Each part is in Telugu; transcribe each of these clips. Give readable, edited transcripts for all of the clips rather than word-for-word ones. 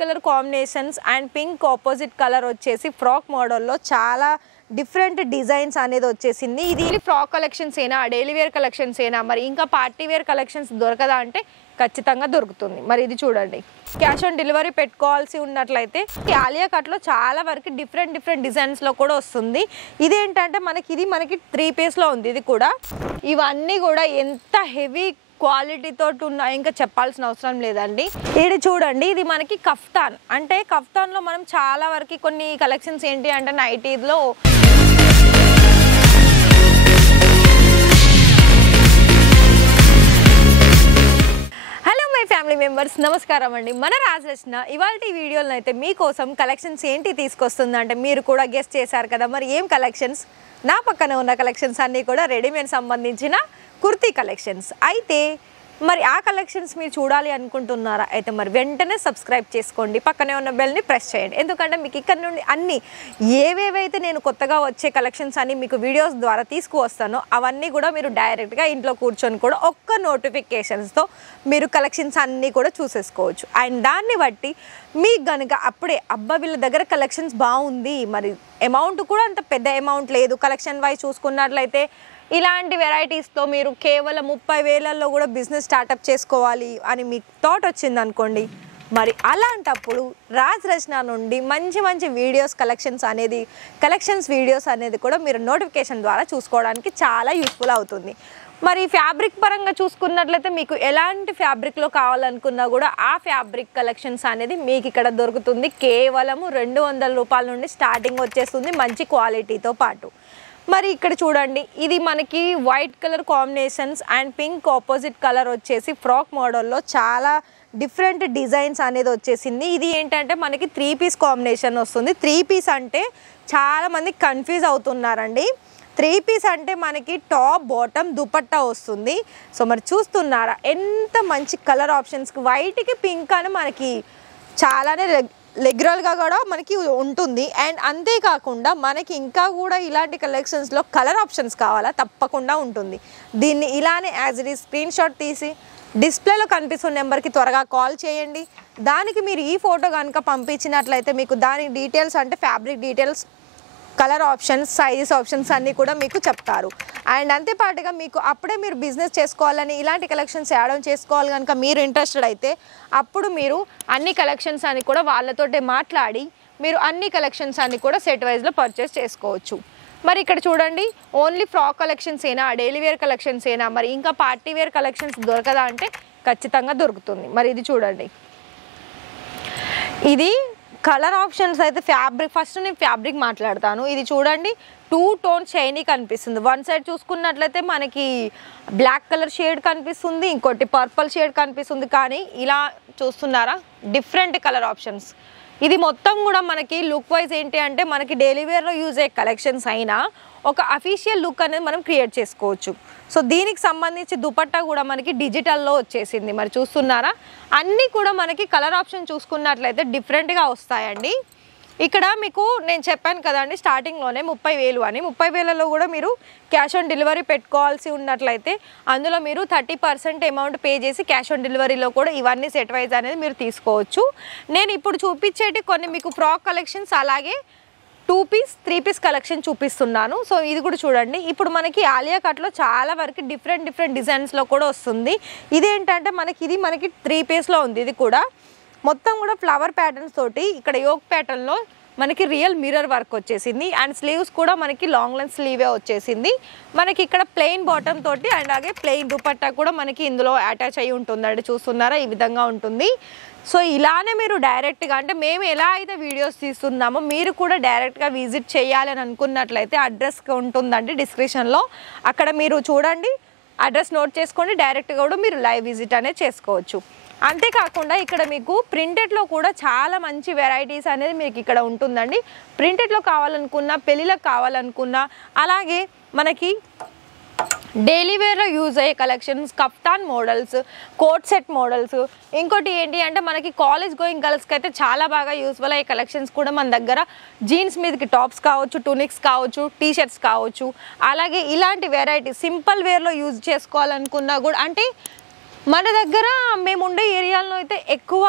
Colour combinations and pink opposite colour వచ్చేసి ఫ్రాక్ మోడల్లో చాలా డిఫరెంట్ డిజైన్స్ అనేది వచ్చేసింది. ఇది ఫ్రాక్ కలెక్షన్స్ ఏనా, డైలీ వేర్ కలెక్షన్స్ ఏనా, మరి ఇంకా పార్టీ వేర్ కలెక్షన్స్ దొరకదా అంటే ఖచ్చితంగా దొరుకుతుంది. మరి ఇది చూడండి, క్యాష్ ఆన్ డెలివరీ పెట్టుకోవాల్సి ఉన్నట్లయితే ఆలియా కట్లో చాలా వరకు డిఫరెంట్ డిజైన్స్లో కూడా వస్తుంది. ఇదేంటంటే మనకి 3 పీస్లో ఉంది. ఇది కూడా ఇవన్నీ కూడా ఎంత హెవీ క్వాలిటీ తోటి ఉన్నాయి, ఇంకా చెప్పాల్సిన అవసరం లేదండి. ఇది చూడండి, ఇది మనకి కఫ్తాన్. అంటే కఫ్తాన్లో మనం చాలా వరకు కొన్ని కలెక్షన్స్ ఏంటి అంటే నైటీలో ఫ్యామిలీ మెంబర్స్ నమస్కారం అండి. మన రాజరచన ఇవాళ వీడియోలో అయితే మీకోసం కలెక్షన్స్ ఏంటి తీసుకొస్తుందంటే మీరు కూడా గెస్ట్ చేశారు కదా, మరి ఏం కలెక్షన్స్. నా పక్కన ఉన్న కలెక్షన్స్ అన్నీ కూడా రెడీమేడ్ సంబంధించిన కుర్తీ కలెక్షన్స్. అయితే మరి ఆ కలెక్షన్స్ మీరు చూడాలి అనుకుంటున్నారా అయితే మరి వెంటనే సబ్స్క్రైబ్ చేసుకోండి, పక్కనే ఉన్న బెల్ని ప్రెస్ చేయండి. ఎందుకంటే మీకు ఇక్కడ నుండి అన్నీ ఏవేవైతే నేను కొత్తగా వచ్చే కలెక్షన్స్ అన్ని మీకు వీడియోస్ ద్వారా తీసుకువస్తానో అవన్నీ కూడా మీరు డైరెక్ట్గా ఇంట్లో కూర్చొని కూడా ఒక్క నోటిఫికేషన్స్తో మీరు కలెక్షన్స్ అన్నీ కూడా చూసేసుకోవచ్చు. అండ్ దాన్ని బట్టి మీకు కనుక అప్పుడే అబ్బా వీళ్ళ దగ్గర కలెక్షన్స్ బాగుంది, మరి అమౌంట్ కూడా అంత పెద్ద అమౌంట్ లేదు, కలెక్షన్ వైజ్ చూసుకున్నట్లయితే ఇలాంటి వెరైటీస్తో మీరు కేవలం 30,000లో కూడా బిజినెస్ స్టార్టప్ చేసుకోవాలి అని మీకు థాట్ వచ్చింది అనుకోండి, మరి అలాంటప్పుడు రాజరచన నుండి మంచి వీడియోస్ కలెక్షన్స్ వీడియోస్ అనేది కూడా మీరు నోటిఫికేషన్ ద్వారా చూసుకోవడానికి చాలా యూస్ఫుల్ అవుతుంది. మరి ఫ్యాబ్రిక్ పరంగా చూసుకున్నట్లయితే మీకు ఎలాంటి ఫ్యాబ్రిక్లో కావాలనుకున్నా కూడా ఆ ఫ్యాబ్రిక్ కలెక్షన్స్ అనేది మీకు ఇక్కడ దొరుకుతుంది. కేవలము 200 రూపాయల నుండి స్టార్టింగ్ వచ్చేస్తుంది మంచి క్వాలిటీతో పాటు. మరి ఇక్కడ చూడండి, ఇది మనకి white colour combinations and pink opposite colour వచ్చేసి ఫ్రాక్ మోడల్లో చాలా డిఫరెంట్ డిజైన్స్ అనేది వచ్చేసింది. ఇది ఏంటంటే మనకి 3 పీస్ కాంబినేషన్ వస్తుంది. 3 పీస్ అంటే చాలామంది కన్ఫ్యూజ్ అవుతున్నారండి. 3 పీస్ అంటే మనకి టాప్ బాటమ్ దుపట్టా వస్తుంది. సో మరి చూస్తున్నారా ఎంత మంచి కలర్ ఆప్షన్స్, వైట్కి పింక్ అని మనకి చాలానే రెగ్యులర్గా కూడా మనకి ఉంటుంది. అండ్ అంతేకాకుండా మనకి ఇంకా కూడా ఇలాంటి కలెక్షన్స్లో కలర్ ఆప్షన్స్ కావాలా, తప్పకుండా ఉంటుంది. దీన్ని ఇలానే as it is screen shot తీసి డిస్ప్లేలో కనిపిస్తున్న నెంబర్కి త్వరగా కాల్ చేయండి. దానికి మీరు ఈ ఫోటో కనుక పంపించినట్లయితే మీకు దాని డీటెయిల్స్ అంటే fabric details, colour options, sizes options అన్నీ కూడా మీకు చెప్తారు. అండ్ అంతేపాటుగా మీకు అప్పుడే మీరు బిజినెస్ చేసుకోవాలని ఇలాంటి కలెక్షన్స్ యాడ్ ఆన్ చేసుకోవాలి కనుక మీరు ఇంట్రెస్టెడ్ అయితే అప్పుడు మీరు అన్ని కలెక్షన్స్ అని కూడా వాళ్ళతోటే మాట్లాడి మీరు అన్ని కలెక్షన్స్ అన్ని కూడా సెట్ వైజ్లో పర్చేస్ చేసుకోవచ్చు. మరి ఇక్కడ చూడండి, ఓన్లీ ఫ్రాక్ కలెక్షన్స్ ఏనా, డైలీ వేర్ కలెక్షన్స్ ఏనా, మరి ఇంకా పార్టీ వేర్ కలెక్షన్స్ దొరకదా అంటే ఖచ్చితంగా దొరుకుతుంది. మరి ఇది చూడండి, ఇది కలర్ ఆప్షన్స్ అయితే ఫస్ట్ నేను ఫ్యాబ్రిక్ మాట్లాడతాను. ఇది చూడండి, 2 టోన్ షైనీ కనిపిస్తుంది. వన్ సైడ్ చూసుకున్నట్లయితే మనకి బ్లాక్ కలర్ షేడ్ కనిపిస్తుంది, ఇంకోటి పర్పుల్ షేడ్ కనిపిస్తుంది. కానీ ఇలా చూస్తున్నారా డిఫరెంట్ కలర్ ఆప్షన్స్. ఇది మొత్తం కూడా మనకి లుక్ వైజ్ ఏంటి అంటే మనకి డైలీ వేర్లో యూజ్ అయ్యే కలెక్షన్స్ అయినా ఒక అఫీషియల్ లుక్ అనేది మనం క్రియేట్ చేసుకోవచ్చు. సో దీనికి సంబంధించి దుపట్టా కూడా మనకి డిజిటల్లో వచ్చేసింది. మరి చూస్తున్నారా, అన్నీ కూడా మనకి కలర్ ఆప్షన్ చూసుకున్నట్లయితే డిఫరెంట్గా వస్తాయండి. ఇక్కడ మీకు నేను చెప్పాను కదండి స్టార్టింగ్లోనే 30,000 అని, 30,000లో కూడా మీరు క్యాష్ ఆన్ డెలివరీ పెట్టుకోవాల్సి ఉన్నట్లయితే అందులో మీరు 30% అమౌంట్ పే చేసి క్యాష్ ఆన్ డెలివరీలో కూడా ఇవన్నీ సెట్ వైజ్ అనేది మీరు తీసుకోవచ్చు. నేను ఇప్పుడు చూపించేటి కొన్ని మీకు ఫ్రాక్ కలెక్షన్స్ అలాగే 2 పీస్ 3 పీస్ కలెక్షన్ చూపిస్తున్నాను. సో ఇది కూడా చూడండి, ఇప్పుడు మనకి ఆలియా కట్లో చాలా వరకు డిఫరెంట్ డిజైన్స్లో కూడా వస్తుంది. ఇదేంటంటే మనకి 3 పీస్లో ఉంది. ఇది కూడా మొత్తం కూడా ఫ్లవర్ ప్యాటర్న్స్ తోటి ఇక్కడ యోక్ ప్యాటర్న్లో మనకి రియల్ మిర్రర్ వర్క్ వచ్చేసింది. అండ్ స్లీవ్స్ కూడా మనకి లాంగ్ లెంత్ స్లీవే వచ్చేసింది. మనకి ఇక్కడ ప్లెయిన్ బాటమ్ తోటి అండ్ అలాగే ప్లెయిన్ దుపట్టా కూడా మనకి ఇందులో అటాచ్ అయ్యి ఉంటుందండి. చూస్తున్నారా, ఈ విధంగా ఉంటుంది. సో ఇలానే మీరు డైరెక్ట్గా అంటే మేము ఎలా అయితే వీడియోస్ తీస్తున్నామో మీరు కూడా డైరెక్ట్గా విజిట్ చేయాలని అనుకున్నట్లయితే అడ్రస్ ఉంటుందండి డిస్క్రిప్షన్లో, అక్కడ మీరు చూడండి, అడ్రస్ నోట్ చేసుకోండి, డైరెక్ట్గా కూడా మీరు లైవ్ విజిట్ అనేది చేసుకోవచ్చు. అంతేకాకుండా ఇక్కడ మీకు ప్రింటెడ్లో కూడా చాలా మంచి వెరైటీస్ అనేది మీకు ఇక్కడ ఉంటుందండి. ప్రింటెడ్లో కావాలనుకున్నా, పెళ్ళిళ్ళకి కావాలనుకున్నా, అలాగే మనకి డైలీ వేర్లో యూజ్ అయ్యే collections, kaftan models, coat set models, ఇంకోటి ఏంటి అంటే మనకి కాలేజ్ గోయింగ్ గర్ల్స్కి అయితే చాలా బాగా యూస్ఫుల్ అయ్యే కలెక్షన్స్ కూడా మన దగ్గర జీన్స్ మీదకి టాప్స్ కావచ్చు, టూనిక్స్ కావచ్చు, టీషర్ట్స్ కావచ్చు, అలాగే ఇలాంటి వెరైటీ సింపుల్ వేర్లో యూజ్ చేసుకోవాలనుకున్నా కూడా అంటే మన దగ్గర మేము ఉండే ఏరియాలో అయితే ఎక్కువ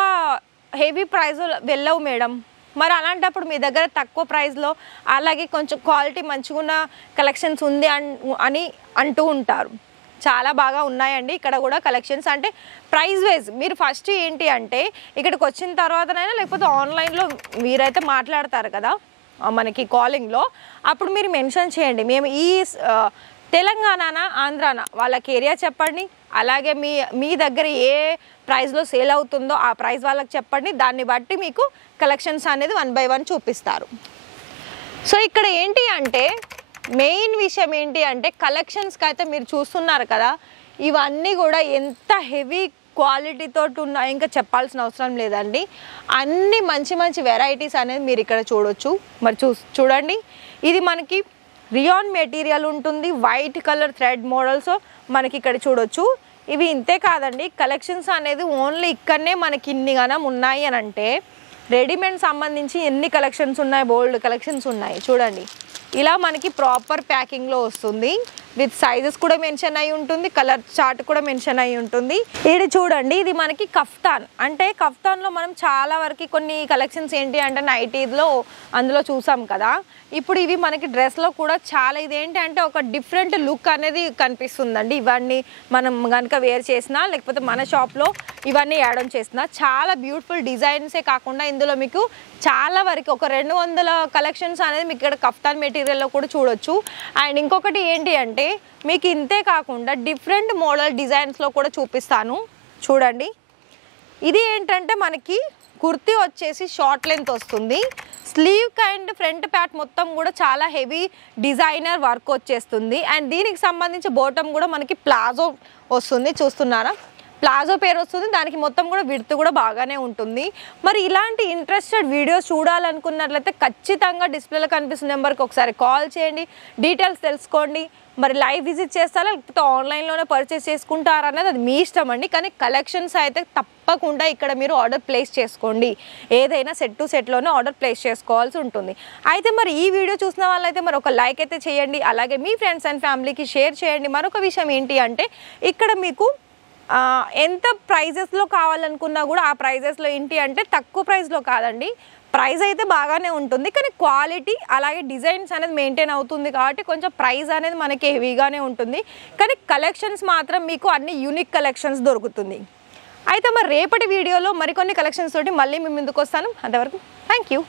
హెవీ ప్రైస్ వెళ్ళవు మేడం. మరి అలాంటప్పుడు మీ దగ్గర తక్కువ ప్రైస్లో అలాగే కొంచెం క్వాలిటీ మంచిగా ఉన్న కలెక్షన్స్ ఉంది అని అంటూ ఉంటారు. చాలా బాగా ఉన్నాయండి ఇక్కడ కూడా కలెక్షన్స్. అంటే ప్రైస్ వైజ్ మీరు ఫస్ట్ ఏంటి అంటే ఇక్కడికి వచ్చిన తర్వాతనైనా లేకపోతే ఆన్లైన్లో మీరైతే మాట్లాడతారు కదా మనకి కాలింగ్లో, అప్పుడు మీరు మెన్షన్ చేయండి మేము ఈ తెలంగాణ ఆంధ్రానా వాళ్ళకి ఏరియా చెప్పండి, అలాగే మీ దగ్గర ఏ ప్రైస్లో సేల్ అవుతుందో ఆ ప్రైస్ వాళ్ళకి చెప్పండి. దాన్ని బట్టి మీకు కలెక్షన్స్ అనేది 1 by 1 చూపిస్తారు. సో ఇక్కడ ఏంటి అంటే మెయిన్ విషయం ఏంటి అంటే కలెక్షన్స్కి అయితే మీరు చూస్తున్నారు కదా, ఇవన్నీ కూడా ఎంత హెవీ క్వాలిటీతో ఉన్నాయి ఇంకా చెప్పాల్సిన అవసరం లేదండి. అన్ని మంచి మంచి వెరైటీస్ అనేది మీరు ఇక్కడ చూడొచ్చు. మరి చూడండి, ఇది మనకి రియాన్ మెటీరియల్ ఉంటుంది, వైట్ కలర్ థ్రెడ్ మోడల్స్ మనకి ఇక్కడ చూడొచ్చు. ఇవి ఇంతే కాదండి, కలెక్షన్స్ అనేది ఓన్లీ ఇక్కడనే మనకి ఇన్ని గనం ఉన్నాయి అని అంటే రెడీమేడ్ సంబంధించి ఎన్ని కలెక్షన్స్ ఉన్నాయి, బోల్డ్ కలెక్షన్స్ ఉన్నాయి. చూడండి ఇలా మనకి ప్రాపర్ ప్యాకింగ్లో వస్తుంది, విత్ సైజెస్ కూడా మెన్షన్ అయి ఉంటుంది, కలర్ చార్ట్ కూడా మెన్షన్ అయి ఉంటుంది. ఇది చూడండి, ఇది మనకి కఫ్తాన్. అంటే కఫ్తాన్లో మనం చాలా వరకు కొన్ని కలెక్షన్స్ ఏంటి అంటే నైటీలో అందులో చూసాం కదా, ఇప్పుడు ఇవి మనకి డ్రెస్లో కూడా చాలా ఇదేంటి అంటే ఒక డిఫరెంట్ లుక్ అనేది కనిపిస్తుందండి. ఇవన్నీ మనం కనుక వేర్ చేసినా లేకపోతే మన షాప్లో ఇవన్నీ యాడ్ ఆన్ చేసినా చాలా బ్యూటిఫుల్ డిజైన్సే కాకుండా ఇందులో మీకు చాలా వరకు ఒక 200 కలెక్షన్స్ అనేది మీకు ఇక్కడ కఫ్తాన్ మెటీరియల్లో కూడా చూడొచ్చు. అండ్ ఇంకొకటి ఏంటి అంటే మీకు ఇంతే కాకుండా డిఫరెంట్ మోడల్ డిజైన్స్లో కూడా చూపిస్తాను. చూడండి, ఇది ఏంటంటే మనకి కుర్తీ వచ్చేసి షార్ట్ లెంత్ వస్తుంది, స్లీవ్ అండ్ ఫ్రంట్ ప్యాట్ మొత్తం కూడా చాలా హెవీ డిజైనర్ వర్క్ వచ్చేస్తుంది. అండ్ దీనికి సంబంధించి బాటమ్ కూడా మనకి ప్లాజో వస్తుంది, చూస్తున్నారా ప్లాజో పేరు వస్తుంది, దానికి మొత్తం కూడా విడ్త్ కూడా బాగానే ఉంటుంది. మరి ఇలాంటి ఇంట్రెస్టెడ్ వీడియోస్ చూడాలనుకున్నట్లయితే ఖచ్చితంగా డిస్ప్లేలో కనిపిస్తున్న నెంబర్కి ఒకసారి కాల్ చేయండి, డీటెయిల్స్ తెలుసుకోండి. మరి లైవ్ విజిట్ చేస్తారా లేకపోతే ఆన్లైన్లోనే పర్చేస్ చేసుకుంటారా అనేది అది మీ ఇష్టం అండి. కానీ కలెక్షన్స్ అయితే తప్పకుండా ఇక్కడ మీరు ఆర్డర్ ప్లేస్ చేసుకోండి, ఏదైనా సెట్ టు సెట్లోనే ఆర్డర్ ప్లేస్ చేసుకోవాల్సి ఉంటుంది. అయితే మరి ఈ వీడియో చూసిన వాళ్ళైతే మరి ఒక లైక్ అయితే చేయండి, అలాగే మీ ఫ్రెండ్స్ అండ్ ఫ్యామిలీకి షేర్ చేయండి. మరొక విషయం ఏంటి అంటే ఇక్కడ మీకు ఎంత ప్రైజెస్లో కావాలనుకున్నా కూడా ఆ ప్రైజెస్లో ఏంటి అంటే తక్కువ ప్రైస్లో కాదండి, ప్రైస్ అయితే బాగానే ఉంటుంది కానీ క్వాలిటీ అలాగే డిజైన్స్ అనేది మెయింటైన్ అవుతుంది కాబట్టి కొంచెం ప్రైస్ అనేది మనకి హెవీగానే ఉంటుంది. కానీ కలెక్షన్స్ మాత్రం మీకు అన్ని యూనిక్ కలెక్షన్స్ దొరుకుతుంది. అయితే మరి రేపటి వీడియోలో మరికొన్ని కలెక్షన్స్ తోటి మళ్ళీ మీ ముందుకు వస్తాను. అంతవరకు థ్యాంక్ యూ.